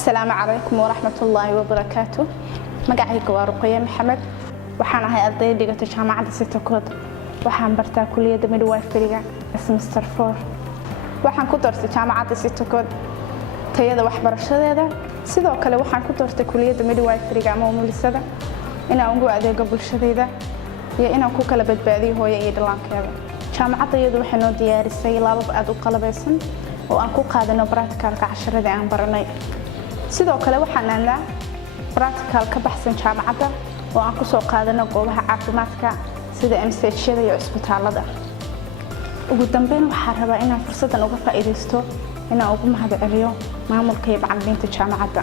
السلام عليكم ورحمة الله وبركاته. مقعي قوارقية محمد وحنا هاي أرضي دقة جامعة سيتوكود وحنا برتا كلية ميدواي فريقة اسم مستر فور وحنا كدرت جامعة سيتوكود تيدا waxbarashadeeda sidoo kale waxaan ku doortay kulliyada midwife friga ama umulisada inaan ugu adeego bulshadayda iyo inaan ku kala badbaadiyo hooyo iyo dhallaankeeda jaamacadayadu waxay noo diyaarisay laba aad u qalabeysan oo aan ku qaadano practicalka casharada aan baranay sidoo kale waxaan aanaa practical ka baxsan jaamacada oo aan ku soo qaadano goobaha caafimaadka sida MCH-yada iyo isbitaalada ugu dambeyn waxaan rabaa inaan fursadan uga faa'iideysto inaan ugu mahadceliyo maamulka iyo macallimiinta jaamacadda